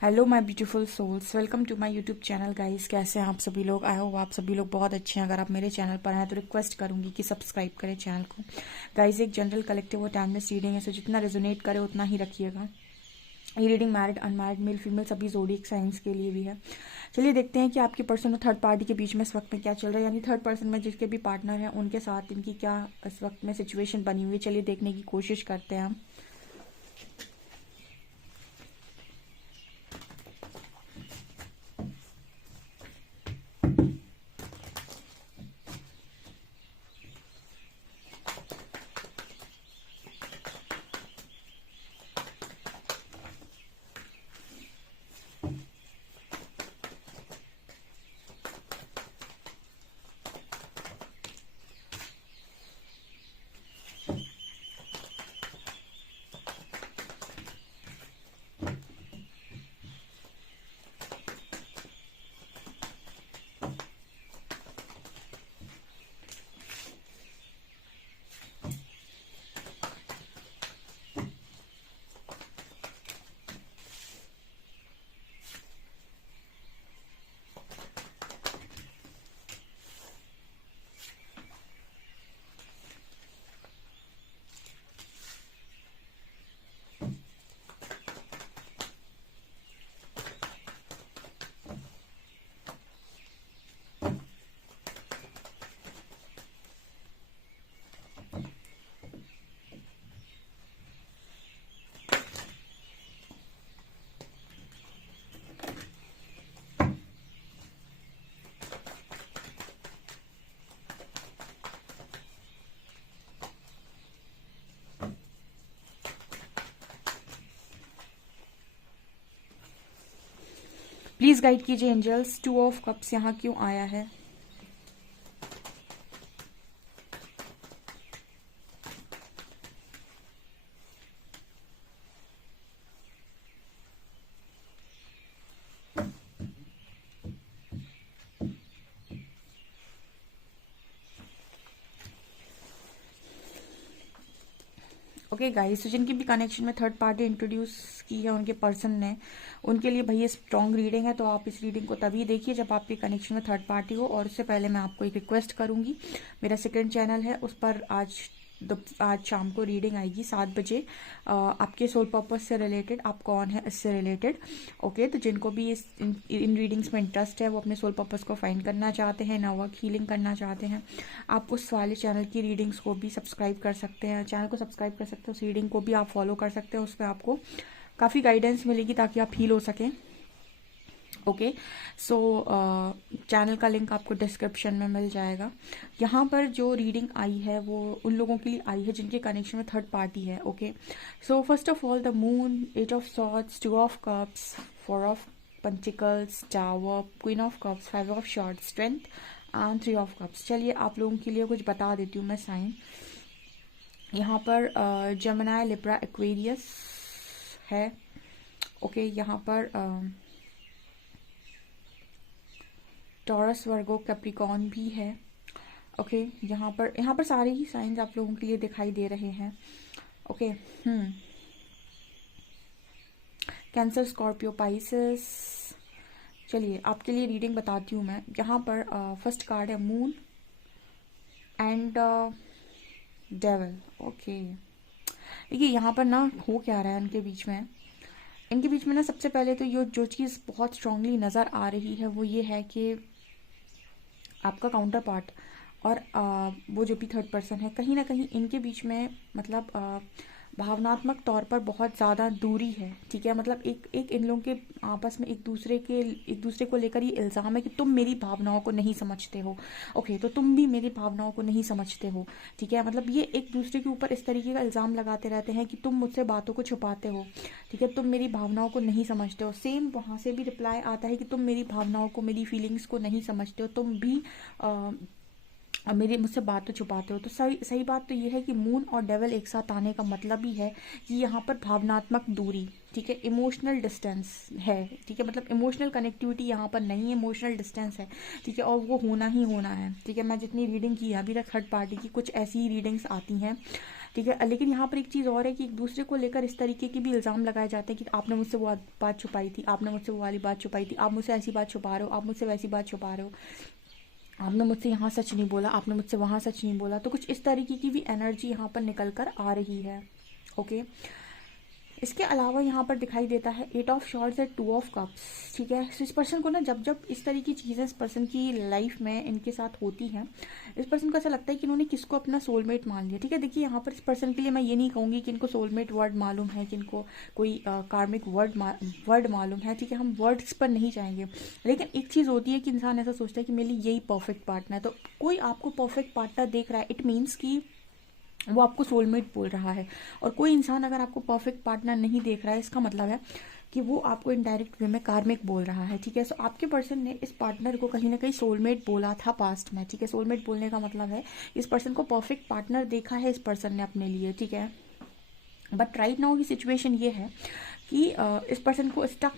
Hello my beautiful souls, welcome to my YouTube channel guys. कैसे हैं आप सभी लोग? आई होप आप सभी लोग बहुत अच्छे हैं। अगर आप मेरे चैनल पर हैं तो रिक्वेस्ट करूंगी कि सब्सक्राइब करें चैनल को। गाइस, एक जनरल कलेक्टिव और टाइमलेस रीडिंग है, सो जितना रेजोनेट करे उतना ही रखिएगा। ये reading married, unmarried, male female सभी ज़ोडिएक साइंस के लिए भी है। चलिए देखते हैं कि आपके पर्सन और थर्ड पार्टी के बीच में इस वक्त में क्या चल रहा है, यानी थर्ड पर्सन में जिसके भी पार्टनर हैं उनके साथ इनकी क्या इस वक्त में सिचुएशन बनी हुई है। चलिए देखने की कोशिश करते हैं हम। प्लीज गाइड कीजिए एंजल्स, 2 ऑफ कप्स यहाँ क्यों आया है? ओके गाइस, तो जिनकी भी कनेक्शन में थर्ड पार्टी इंट्रोड्यूस की है उनके पर्सन ने, उनके लिए भाई ये स्ट्रॉन्ग रीडिंग है। तो आप इस रीडिंग को तभी देखिए जब आपके कनेक्शन में थर्ड पार्टी हो। और उससे पहले मैं आपको एक रिक्वेस्ट करूंगी, मेरा सेकंड चैनल है उस पर आज शाम को रीडिंग आएगी 7 बजे। आपके सोल पर्पस से रिलेटेड, आप कौन है इससे रिलेटेड। ओके, तो जिनको भी इन रीडिंग्स में इंटरेस्ट है, वो अपने सोल पर्पस को फाइंड करना चाहते हैं, ना वर्क हीलिंग करना चाहते हैं, आप उस वाले चैनल की रीडिंग्स को भी सब्सक्राइब कर सकते हैं। चैनल को सब्सक्राइब कर सकते हैं, उस रीडिंग को भी आप फॉलो कर सकते हैं। उस पर आपको काफ़ी गाइडेंस मिलेगी ताकि आप हील हो सकें। ओके, सो चैनल का लिंक आपको डिस्क्रिप्शन में मिल जाएगा। यहाँ पर जो रीडिंग आई है वो उन लोगों के लिए आई है जिनके कनेक्शन में थर्ड पार्टी है। Okay, so first of all the moon, 8 of swords, 2 of cups, 4 of pentacles, tower, queen of cups, 5 of shorts, strength and 3 of cups. चलिए आप लोगों के लिए कुछ बता देती हूँ मैं साइन। यहाँ पर जेमिनी, लिब्रा, एक्वेरियस है। ओके, यहाँ पर टॉरस, वर्गो, कैप्रिकॉर्न भी है। ओके, यहाँ पर सारे ही साइंस आप लोगों के लिए दिखाई दे रहे हैं। Okay, cancer, Scorpio, Pisces. चलिए आपके लिए रीडिंग बताती हूँ मैं। यहाँ पर फर्स्ट कार्ड है मून एंड डेविल। ओके, देखिए यहाँ पर ना हो क्या रहा है इनके बीच में ना, सबसे पहले तो ये जो चीज़ बहुत स्ट्रांगली नज़र आ रही है वो ये है कि आपका काउंटर पार्ट और वो जो भी थर्ड पर्सन है, कहीं ना कहीं इनके बीच में मतलब भावनात्मक तौर पर बहुत ज़्यादा दूरी है। ठीक है, मतलब एक इन लोगों के आपस में एक दूसरे को लेकर ये इल्ज़ाम है कि तुम मेरी भावनाओं को नहीं समझते हो। ओके, तो तुम भी मेरी भावनाओं को नहीं समझते हो। ठीक है, मतलब ये एक दूसरे के ऊपर इस तरीके का इल्ज़ाम लगाते रहते हैं कि तुम मुझसे बातों को छुपाते हो। ठीक है, तुम मेरी भावनाओं को नहीं समझते हो। सेम वहाँ से भी रिप्लाई आता है कि तुम मेरी भावनाओं को, मेरी फीलिंग्स को नहीं समझते हो, तुम भी मेरी मुझसे बात तो छुपाते हो। तो सही सही बात तो ये है कि मून और डेविल एक साथ आने का मतलब ही है कि यहाँ पर भावनात्मक दूरी, ठीक है, इमोशनल डिस्टेंस है। ठीक है, मतलब इमोशनल कनेक्टिविटी यहाँ पर नहीं है, इमोशनल डिस्टेंस है। ठीक है, और वो होना ही होना है। ठीक है, मैं जितनी रीडिंग की है अभी तक थर्ड पार्टी की, कुछ ऐसी ही रीडिंग्स आती हैं ठीक है। लेकिन यहाँ पर एक चीज़ और है कि एक दूसरे को लेकर इस तरीके की भी इल्ज़ाम लगाए जाते हैं कि आपने मुझसे वो बात छुपाई थी, आपने मुझसे वो वाली बात छुपाई थी, आप मुझसे ऐसी बात छुपा रहे हो, आप मुझसे वैसी बात छुपा रहे हो, आपने मुझसे यहाँ सच नहीं बोला, आपने मुझसे वहाँ सच नहीं बोला। तो कुछ इस तरीके की भी एनर्जी यहाँ पर निकल कर आ रही है। ओके, इसके अलावा यहाँ पर दिखाई देता है 8 ऑफ शॉर्ट्स है 2 ऑफ कप्स। ठीक है, तो इस पर्सन को ना जब जब इस तरह की चीज़ें इस पर्सन की लाइफ में इनके साथ होती हैं, इस पर्सन को ऐसा लगता है कि इन्होंने किसको अपना सोलमेट मान लिया। ठीक है, देखिए यहाँ पर इस पर्सन के लिए मैं ये नहीं कहूँगी कि इनको सोलमेट वर्ड मालूम है, कि इनको कोई कार्मिक वर्ड मालूम है। ठीक है, हम वर्ड्स पर नहीं जाएंगे, लेकिन एक चीज़ होती है कि इंसान ऐसा सोचता है कि मेरे लिए यही परफेक्ट पार्टनर है। तो कोई आपको परफेक्ट पार्टनर देख रहा है, इट मीन्स कि वो आपको सोलमेट बोल रहा है। और कोई इंसान अगर आपको परफेक्ट पार्टनर नहीं देख रहा है, इसका मतलब है कि वो आपको इनडायरेक्ट वे में कार्मिक बोल रहा है। ठीक है, सो आपके पर्सन ने इस पार्टनर को कहीं ना कहीं सोलमेट बोला था पास्ट में। ठीक है, सोलमेट बोलने का मतलब है इस पर्सन को परफेक्ट पार्टनर देखा है इस पर्सन ने अपने लिए। ठीक है, बट राइट नाउ की सिचुएशन ये है कि इस पर्सन को स्टक,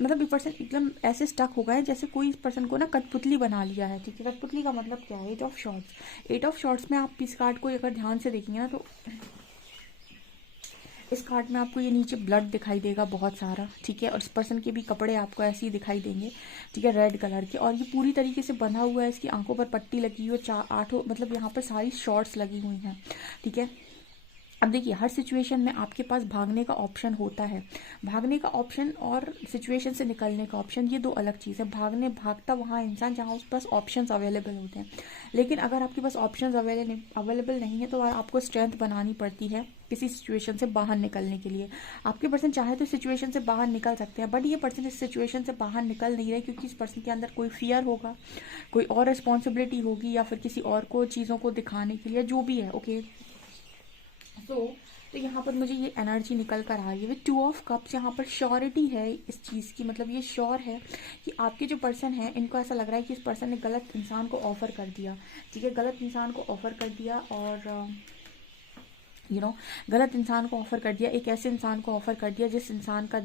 मतलब ये पर्सन एकदम ऐसे स्टक हो गए जैसे कोई इस पर्सन को ना कठपुतली बना लिया है। ठीक है, कठपुतली का मतलब क्या है? 8 ऑफ शॉर्ट्स। 8 ऑफ शॉर्ट्स में आप इस कार्ड को अगर ध्यान से देखेंगे ना, तो इस कार्ड में आपको ये नीचे ब्लड दिखाई देगा बहुत सारा। ठीक है, और इस पर्सन के भी कपड़े आपको ऐसे ही दिखाई देंगे। ठीक है, रेड कलर के, और ये पूरी तरीके से बंधा हुआ है, इसकी आंखों पर पट्टी लगी हुई है, 8 मतलब यहाँ पर सारी शॉर्ट्स लगी हुई हैं। ठीक है, अब देखिए हर सिचुएशन में आपके पास भागने का ऑप्शन होता है। भागने का ऑप्शन और सिचुएशन से निकलने का ऑप्शन, ये दो अलग चीज़ है। भागता वहाँ इंसान जहाँ उसके पास ऑप्शंस अवेलेबल होते हैं, लेकिन अगर आपके पास ऑप्शंस अवेलेबल नहीं है तो आपको स्ट्रेंथ बनानी पड़ती है किसी सिचुएशन से बाहर निकलने के लिए। आपके पर्सन चाहे तो सिचुएशन से बाहर निकल सकते हैं, बट ये पर्सन इस सिचुएशन से बाहर निकल नहीं रहे क्योंकि इस पर्सन के अंदर कोई फियर होगा, कोई और रिस्पॉन्सिबिलिटी होगी, या फिर किसी और को चीज़ों को दिखाने के लिए, जो भी है। ओके, तो यहाँ पर मुझे ये एनर्जी निकल कर आ रही है 2 ऑफ कप्स। यहाँ पर श्योरिटी है इस चीज़ की, मतलब ये श्योर है कि आपके जो पर्सन है, इनको ऐसा लग रहा है कि इस पर्सन ने गलत इंसान को ऑफर कर दिया। ठीक है, गलत इंसान को ऑफर कर दिया, और गलत इंसान को ऑफर कर दिया, एक ऐसे इंसान को ऑफर कर दिया जिस इंसान का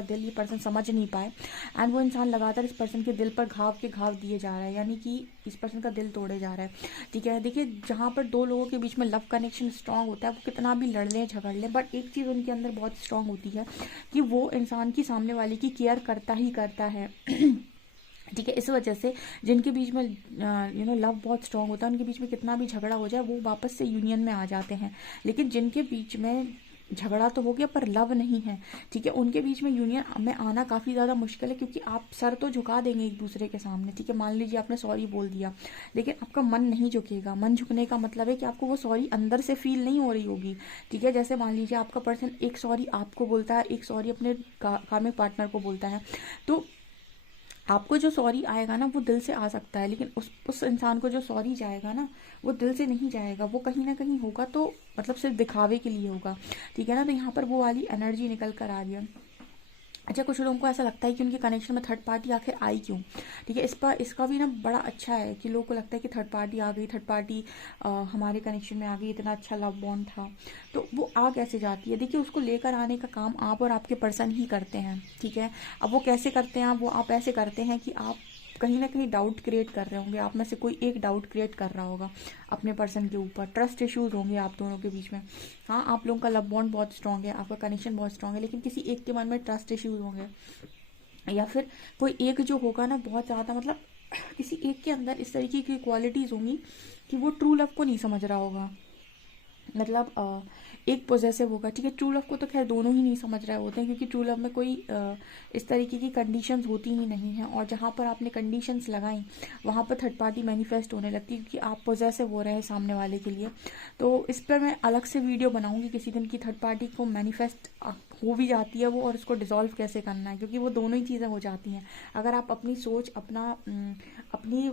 दिल ये पर्सन समझ नहीं पाए, एंड वो इंसान लगातार इस पर्सन के दिल पर घाव के घाव दिए जा रहा है, यानी कि इस पर्सन का दिल तोड़े जा रहा है। ठीक है, देखिए जहाँ पर दो लोगों के बीच में लव कनेक्शन स्ट्रांग होता है, वो कितना भी लड़ लें झगड़ लें, बट एक चीज़ उनके अंदर बहुत स्ट्रांग होती है कि वो इंसान की सामने वाले की केयर करता ही करता है। ठीक है, इस वजह से जिनके बीच में लव बहुत स्ट्रांग होता है, उनके बीच में कितना भी झगड़ा हो जाए वो वापस से यूनियन में आ जाते हैं। लेकिन जिनके बीच में झगड़ा तो हो गया पर लव नहीं है, ठीक है, उनके बीच में यूनियन में आना काफ़ी ज़्यादा मुश्किल है, क्योंकि आप सर तो झुका देंगे एक दूसरे के सामने। ठीक है, मान लीजिए आपने सॉरी बोल दिया, लेकिन आपका मन नहीं झुकेगा। मन झुकने का मतलब है कि आपको वो सॉरी अंदर से फील नहीं हो रही होगी। ठीक है, जैसे मान लीजिए आपका पर्सन एक सॉरी आपको बोलता है, एक सॉरी अपने कार्मिक पार्टनर को बोलता है, तो आपको जो सॉरी आएगा ना वो दिल से आ सकता है, लेकिन उस इंसान को जो सॉरी जाएगा ना वो दिल से नहीं जाएगा, वो कहीं ना कहीं होगा, तो मतलब सिर्फ दिखावे के लिए होगा। ठीक है ना, तो यहाँ पर वो वाली एनर्जी निकल कर आ रही है। अच्छा, कुछ लोगों को ऐसा लगता है कि उनके कनेक्शन में थर्ड पार्टी आखिर आई क्यों। ठीक है, इसका भी ना बड़ा अच्छा है कि लोगों को लगता है कि थर्ड पार्टी आ गई, थर्ड पार्टी हमारे कनेक्शन में आ गई, इतना अच्छा लव बॉन्ड था, तो वो आ कैसे जाती है। देखिए, उसको लेकर आने का काम आप और आपके पर्सन ही करते हैं। ठीक है, अब वो कैसे करते हैं, वो आप ऐसे करते हैं कि आप कहीं ना कहीं डाउट क्रिएट कर रहे होंगे, आप में से कोई एक डाउट क्रिएट कर रहा होगा अपने पर्सन के ऊपर, ट्रस्ट इश्यूज होंगे आप दोनों के बीच में। हाँ, आप लोगों का लव बॉन्ड बहुत स्ट्रांग है, आपका कनेक्शन बहुत स्ट्रांग है, लेकिन किसी एक के मन में ट्रस्ट इश्यूज होंगे, या फिर कोई एक जो होगा ना बहुत ज़्यादा, मतलब किसी एक के अंदर इस तरीके की क्वालिटीज़ होंगी कि वो ट्रू लव को नहीं समझ रहा होगा। मतलब एक पॉजेसिव होगा। ठीक है, ट्रू लव को तो खैर दोनों ही नहीं समझ रहे होते हैं, क्योंकि ट्रू लव में कोई इस तरीके की कंडीशंस होती ही नहीं हैं, और जहाँ पर आपने कंडीशंस लगाई वहाँ पर थर्ड पार्टी मैनिफेस्ट होने लगती है, क्योंकि आप पॉजेसिव हो रहे हैं सामने वाले के लिए। तो इस पर मैं अलग से वीडियो बनाऊंगी किसी दिन की थर्ड पार्टी को मैनिफेस्ट हो भी जाती है वो, और उसको डिसॉल्व कैसे करना है, क्योंकि वो दोनों ही चीज़ें हो जाती हैं। अगर आप अपनी सोच अपनी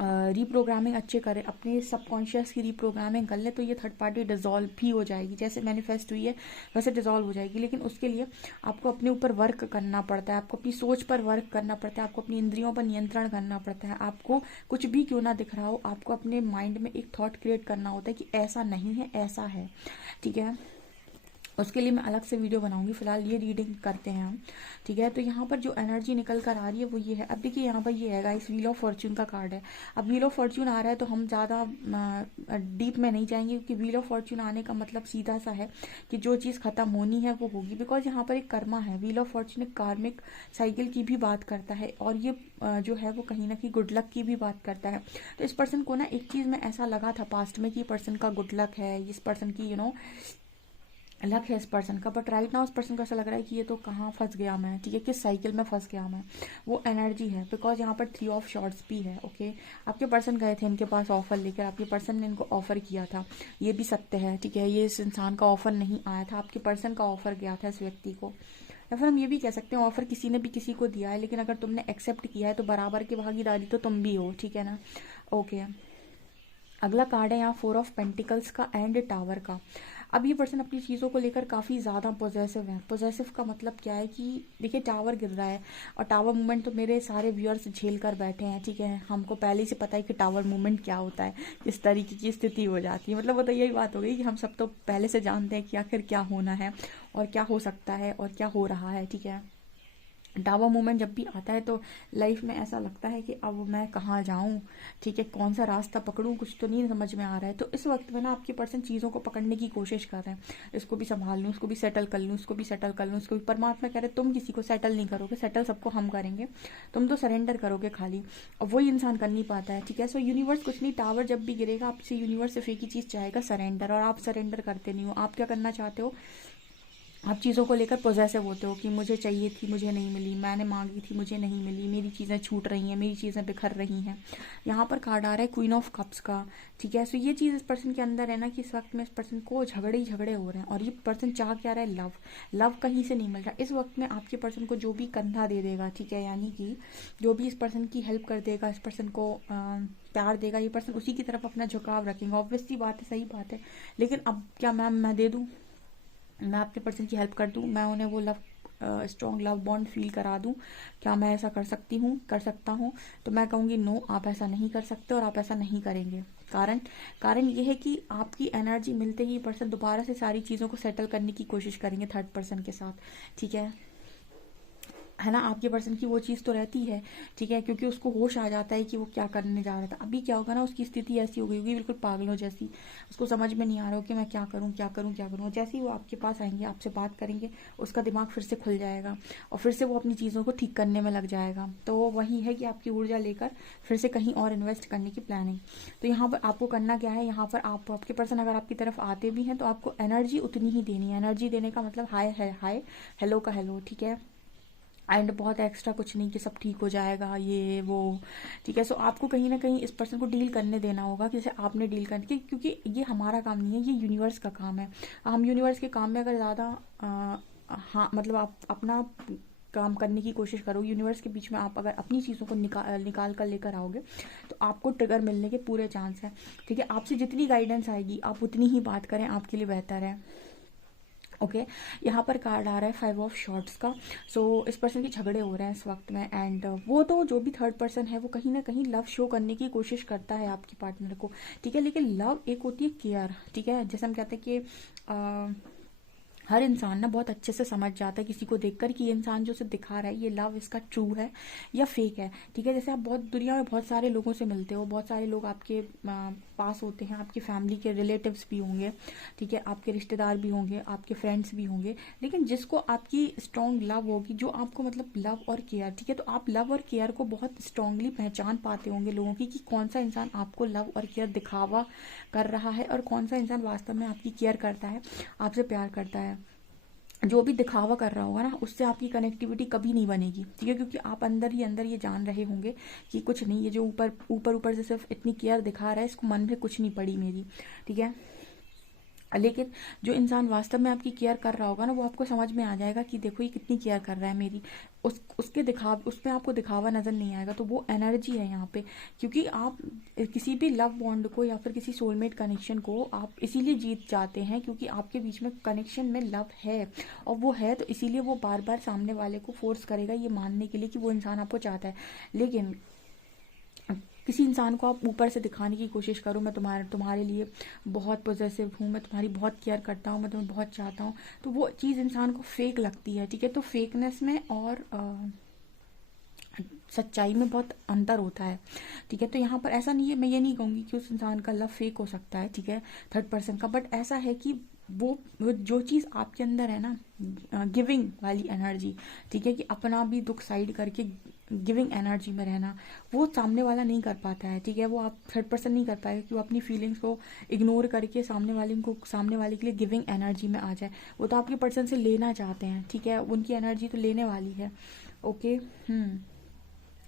रीप्रोग्रामिंग अच्छे करें, अपने सबकॉन्शियस की रीप्रोग्रामिंग कर लें, तो ये थर्ड पार्टी डिजॉल्व भी हो जाएगी, जैसे मैनिफेस्ट हुई है वैसे डिजॉल्व हो जाएगी। लेकिन उसके लिए आपको अपने ऊपर वर्क करना पड़ता है, आपको अपनी सोच पर वर्क करना पड़ता है, आपको अपनी इंद्रियों पर नियंत्रण करना पड़ता है। आपको कुछ भी क्यों ना दिख रहा हो, आपको अपने माइंड में एक थॉट क्रिएट करना होता है कि ऐसा नहीं है, ऐसा है। ठीक है, उसके लिए मैं अलग से वीडियो बनाऊंगी। फिलहाल ये रीडिंग करते हैं हम, ठीक है। तो यहाँ पर जो एनर्जी निकल कर आ रही है वो ये है। अब देखिए यहाँ पर ये है गाइस, व्हील ऑफ फॉर्च्यून का कार्ड है। अब व्हील ऑफ फॉर्च्यून आ रहा है तो हम ज़्यादा डीप में नहीं जाएंगे, क्योंकि व्हील ऑफ फॉर्च्यून आने का मतलब सीधा सा है कि जो चीज़ खत्म होनी है वो होगी, बिकॉज यहाँ पर एक कर्मा है। व्हील ऑफ फॉर्च्यून एक कार्मिक साइकिल की भी बात करता है, और ये जो है वो कहीं ना कहीं गुड लक की भी बात करता है। तो इस पर्सन को ना एक चीज़ में ऐसा लगा था पास्ट में कि पर्सन का गुड लक है, इस पर्सन की लक है इस पर्सन का, बट राइट नाउ उस पर्सन को ऐसा लग रहा है कि ये तो कहाँ फंस गया मैं, ठीक है, किस साइकिल में फंस गया मैं। वो एनर्जी है, बिकॉज यहाँ पर 3 ऑफ शॉर्ट्स भी है। ओके, आपके पर्सन गए थे इनके पास ऑफर लेकर, आपके पर्सन ने इनको ऑफर किया था, ये भी सत्य है, ठीक है। ये इस इंसान का ऑफर नहीं आया था, आपके पर्सन का ऑफर गया था इस व्यक्ति को। या फिर हम ये भी कह सकते हैं ऑफर किसी ने भी किसी को दिया है, लेकिन अगर तुमने एक्सेप्ट किया है तो बराबर की भागीदारी तो तुम भी हो, ठीक है ना। ओके, अगला कार्ड है यहाँ 4 ऑफ पेंटिकल्स का एंड टावर का। अब ये पर्सन अपनी चीज़ों को लेकर काफ़ी ज़्यादा पॉजेसिव है। पॉजेसिव का मतलब क्या है कि देखिए टावर गिर रहा है, और टावर मूवमेंट तो मेरे सारे व्यूअर्स झेल कर बैठे हैं, ठीक है। हमको पहले से पता है कि टावर मूवमेंट क्या होता है, किस तरीके की स्थिति हो जाती है। मतलब वो तो यही बात हो गई कि हम सब तो पहले से जानते हैं कि आखिर क्या होना है और क्या हो सकता है और क्या हो रहा है, ठीक है। टावर मूवमेंट जब भी आता है तो लाइफ में ऐसा लगता है कि अब मैं कहाँ जाऊँ, ठीक है, कौन सा रास्ता पकड़ूँ, कुछ तो नहीं समझ में आ रहा है। तो इस वक्त में ना आपके पर्सन चीज़ों को पकड़ने की कोशिश कर रहे हैं, इसको भी संभाल लूँ, इसको भी सेटल कर लूँ, इसको भी सेटल कर लूँ, इसको भी। परमात्मा कह रहे तुम किसी को सेटल नहीं करोगे, सेटल सबको हम करेंगे, तुम तो सरेंडर करोगे खाली, और वही इंसान कर नहीं पाता है, ठीक है। सो यूनिवर्स कुछ नहीं, टावर जब भी गिरेगा आपसे यूनिवर्स सिर्फ एक ही चीज़ चाहेगा, सरेंडर, और आप सरेंडर करते नहीं हो। आप क्या करना चाहते हो, आप चीज़ों को लेकर पॉजेसिव होते हो कि मुझे चाहिए थी, मुझे नहीं मिली, मैंने मांगी थी, मुझे नहीं मिली, मेरी चीज़ें छूट रही हैं, मेरी चीज़ें बिखर रही हैं। यहाँ पर कार्ड आ रहा है क्वीन ऑफ कप्स का, ठीक है। सो ये चीज़ इस पर्सन के अंदर है ना कि इस वक्त में इस पर्सन को झगड़े ही झगड़े हो रहे हैं, और ये पर्सन चाह क्या रहा है, लव। लव कहीं से नहीं मिल रहा इस वक्त में। आपके पर्सन को जो भी कंधा दे देगा, ठीक है, यानी कि जो भी इस पर्सन की हेल्प कर देगा, इस पर्सन को प्यार देगा, ये पर्सन उसी की तरफ अपना झुकाव रखेंगे। ऑब्वियसली बात है, सही बात है, लेकिन अब क्या मैम मैं दे दूँ, मैं अपने पर्सन की हेल्प कर दूं, मैं उन्हें वो love strong love bond feel करा दूं, क्या मैं ऐसा कर सकती हूँ, कर सकता हूँ? तो मैं कहूँगी नो, आप ऐसा नहीं कर सकते और आप ऐसा नहीं करेंगे। कारण कारण ये है कि आपकी एनर्जी मिलते ही पर्सन दोबारा से सारी चीज़ों को सेटल करने की कोशिश करेंगे थर्ड पर्सन के साथ, ठीक है ना। आपके पर्सन की वो चीज़ तो रहती है, ठीक है, क्योंकि उसको होश आ जाता है कि वो क्या करने जा रहा था। अभी क्या होगा ना, उसकी स्थिति ऐसी हो गई होगी बिल्कुल पागलों जैसी, उसको समझ में नहीं आ रहा हो कि मैं क्या करूं, क्या करूं, क्या करूं। जैसे ही वो आपके पास आएंगे, आपसे बात करेंगे, उसका दिमाग फिर से खुल जाएगा और फिर से वो अपनी चीज़ों को ठीक करने में लग जाएगा। तो वही है कि आपकी ऊर्जा लेकर फिर से कहीं और इन्वेस्ट करने की प्लानिंग। तो यहाँ पर आपको करना क्या है, यहाँ पर आप आपके पर्सन अगर आपकी तरफ आते भी हैं तो आपको एनर्जी उतनी ही देनी है। एनर्जी देने का मतलब हाय है हाय, हेलो का हेलो, ठीक है, एंड बहुत एक्स्ट्रा कुछ नहीं कि सब ठीक हो जाएगा ये वो, ठीक है। सो आपको कहीं ना कहीं इस पर्सन को डील करने देना होगा, जैसे आपने डील करने की, क्योंकि ये हमारा काम नहीं है, ये यूनिवर्स का काम है। हम यूनिवर्स के काम में अगर ज़्यादा हाँ मतलब आप अपना काम करने की कोशिश करो, यूनिवर्स के बीच में आप अगर अपनी चीज़ों को निकाल कर लेकर आओगे तो आपको ट्रिगर मिलने के पूरे चांस हैं, ठीक है। आपसे जितनी गाइडेंस आएगी आप उतनी ही बात करें, आपके लिए बेहतर है। ओके, यहाँ पर कार्ड आ रहा है 5 ऑफ शॉर्ट्स का। सो इस पर्सन के झगड़े हो रहे हैं इस वक्त में, एंड वो तो जो भी थर्ड पर्सन है वो कहीं ना कहीं लव शो करने की कोशिश करता है आपके पार्टनर को, ठीक है। लेकिन लव एक होती है केयर, ठीक है। जैसे हम कहते हैं कि हर इंसान ना बहुत अच्छे से समझ जाता है किसी को देखकर कि ये इंसान जो उसे दिखा रहा है ये लव इसका ट्रू है या फेक है, ठीक है। जैसे आप बहुत दुनिया में बहुत सारे लोगों से मिलते हो, बहुत सारे लोग आपके पास होते हैं, आपकी फैमिली के रिलेटिव्स भी होंगे, ठीक है, आपके रिश्तेदार भी होंगे, आपके फ्रेंड्स भी होंगे, लेकिन जिसको आपकी स्ट्रॉन्ग लव होगी, जो आपको मतलब लव और केयर, ठीक है, तो आप लव और केयर को बहुत स्ट्रांगली पहचान पाते होंगे लोगों की कि कौन सा इंसान आपको लव और केयर दिखावा कर रहा है और कौन सा इंसान वास्तव में आपकी केयर करता है, आपसे प्यार करता है। जो भी दिखावा कर रहा होगा ना उससे आपकी कनेक्टिविटी कभी नहीं बनेगी, ठीक है, क्योंकि आप अंदर ही अंदर ये जान रहे होंगे कि कुछ नहीं, ये जो ऊपर ऊपर ऊपर से सिर्फ इतनी केयर दिखा रहा है, इसको मन में कुछ नहीं पड़ी मेरी, ठीक है। लेकिन जो इंसान वास्तव में आपकी केयर कर रहा होगा ना वो आपको समझ में आ जाएगा कि देखो ये कितनी केयर कर रहा है मेरी, उसमें आपको दिखावा नजर नहीं आएगा। तो वो एनर्जी है यहाँ पे, क्योंकि आप किसी भी लव बॉन्ड को या फिर किसी सोलमेट कनेक्शन को आप इसीलिए जीत जाते हैं क्योंकि आपके बीच में कनेक्शन में लव है, और वो है तो इसीलिए वो बार बार सामने वाले को फोर्स करेगा ये मानने के लिए कि वो इंसान आपको चाहता है। लेकिन किसी इंसान को आप ऊपर से दिखाने की कोशिश करो, मैं तुम्हारे लिए बहुत पॉजेसिव हूँ, मैं तुम्हारी बहुत केयर करता हूँ, मैं तुम्हें बहुत चाहता हूँ, तो वो चीज़ इंसान को फेक लगती है, ठीक है। तो फेकनेस में और सच्चाई में बहुत अंतर होता है, ठीक है। तो यहाँ पर ऐसा नहीं है, मैं ये नहीं कहूँगी कि उस इंसान का लव फेक हो सकता है, ठीक है, थर्ड पर्सन का, बट ऐसा है कि वो जो चीज़ आपके अंदर है ना, गिविंग वाली एनर्जी, ठीक है, कि अपना भी दुख साइड करके गिविंग एनर्जी में रहना, वो सामने वाला नहीं कर पाता है, ठीक है। वो आप थर्ड पर्सन नहीं कर पाएगा कि वो अपनी फीलिंग्स को इग्नोर करके सामने वाले के लिए गिविंग एनर्जी में आ जाए। वो तो आपके पर्सन से लेना चाहते हैं, ठीक है, उनकी एनर्जी तो लेने वाली है। ओके।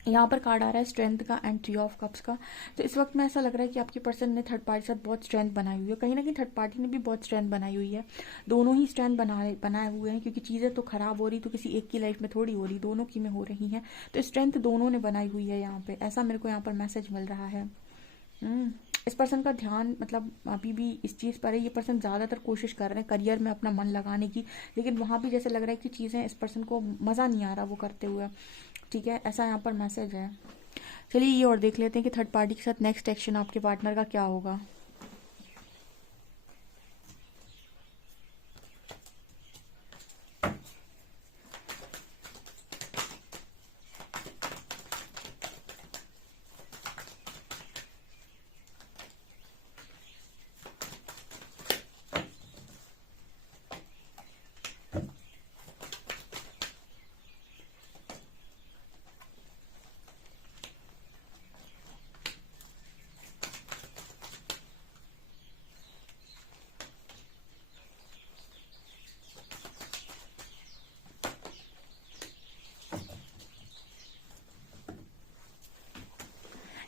यहाँ पर कार्ड आ रहा है स्ट्रेंथ का एंड 3 ऑफ कप्स का। तो इस वक्त में ऐसा लग रहा है कि आपके पर्सन ने थर्ड पार्टी के साथ बहुत स्ट्रेंथ बनाई हुई है, कहीं ना कहीं थर्ड पार्टी ने भी बहुत स्ट्रेंथ बनाई हुई है। दोनों ही स्ट्रेंथ बनाए हुए हैं, क्योंकि चीज़ें तो खराब हो रही तो किसी एक की लाइफ में थोड़ी हो रही, दोनों की में हो रही हैं। तो स्ट्रेंथ दोनों ने बनाई हुई है यहाँ पे, ऐसा मेरे को यहाँ पर मैसेज मिल रहा है। इस पर्सन का ध्यान मतलब अभी भी इस चीज़ पर है, ये पर्सन ज़्यादातर कोशिश कर रहे हैं करियर में अपना मन लगाने की, लेकिन वहाँ भी जैसे लग रहा है कि चीज़ें इस पर्सन को मज़ा नहीं आ रहा वो करते हुए, ठीक है, ऐसा यहाँ पर मैसेज है। चलिए ये और देख लेते हैं कि थर्ड पार्टी के साथ नेक्स्ट एक्शन आपके पार्टनर का क्या होगा।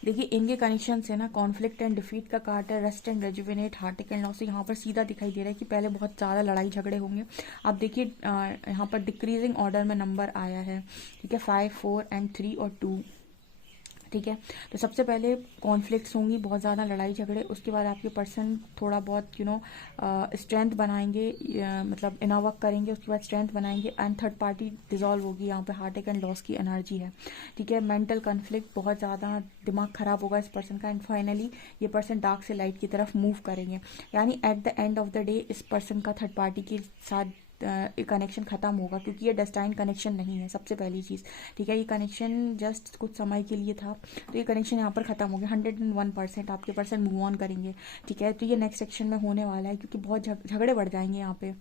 देखिए इनके कनेक्शन से ना कॉन्फ्लिक्ट एंड डिफीट का कार्ड है, rest and rejuvenate, heart and loss. यहाँ पर सीधा दिखाई दे रहा है कि पहले बहुत ज़्यादा लड़ाई झगड़े होंगे। आप देखिए यहाँ पर डिक्रीजिंग ऑर्डर में नंबर आया है, ठीक है, 5, 4 एंड 3 और 2, ठीक है। तो सबसे पहले कॉन्फ्लिक्ट्स होंगी, बहुत ज़्यादा लड़ाई झगड़े, उसके बाद आपके पर्सन थोड़ा बहुत स्ट्रेंथ बनाएंगे, मतलब इनर वर्क करेंगे, उसके बाद स्ट्रेंथ बनाएंगे एंड थर्ड पार्टी डिजॉल्व होगी। यहाँ पे हार्ट एंड लॉस की एनर्जी है, ठीक है। मेंटल कॉन्फ्लिक्ट, बहुत ज़्यादा दिमाग खराब होगा इस पर्सन का एंड फाइनली ये पर्सन डार्क से लाइट की तरफ मूव करेंगे। यानी at the end of the day इस पर्सन का थर्ड पार्टी के साथ कनेक्शन खत्म होगा, क्योंकि ये डेस्टाइन कनेक्शन नहीं है, सबसे पहली चीज़, ठीक है। ये कनेक्शन जस्ट कुछ समय के लिए था, तो ये कनेक्शन यहाँ पर खत्म हो गया। 101% आपके पर्सन मूव ऑन करेंगे, ठीक है। तो ये नेक्स्ट सेक्शन में होने वाला है, क्योंकि बहुत झगड़े बढ़ जाएंगे यहाँ पे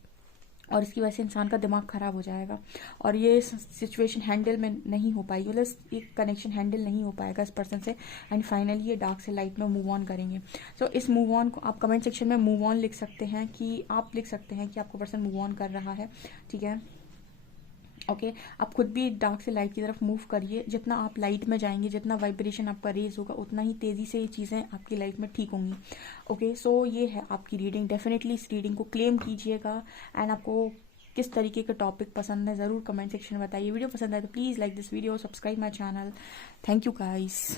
और इसकी वजह से इंसान का दिमाग खराब हो जाएगा और ये सिचुएशन हैंडल में नहीं हो पाएगी, मतलब एक कनेक्शन हैंडल नहीं हो पाएगा इस पर्सन से एंड फाइनली ये डार्क से लाइट में मूव ऑन करेंगे। सो इस मूव ऑन को आप कमेंट सेक्शन में मूव ऑन लिख सकते हैं, कि आप लिख सकते हैं कि आपका पर्सन मूव ऑन कर रहा है, ठीक है। ओके आप खुद भी डार्क से लाइट की तरफ मूव करिए, जितना आप लाइट में जाएंगे, जितना वाइब्रेशन आपका रेज होगा, उतना ही तेज़ी से ये चीज़ें आपकी लाइफ में ठीक होंगी। ओके सो ये है आपकी रीडिंग, डेफिनेटली इस रीडिंग को क्लेम कीजिएगा एंड आपको किस तरीके का टॉपिक पसंद है ज़रूर कमेंट सेक्शन में बताइए। वीडियो पसंद आए तो please like this video, subscribe my channel. Thank you guys.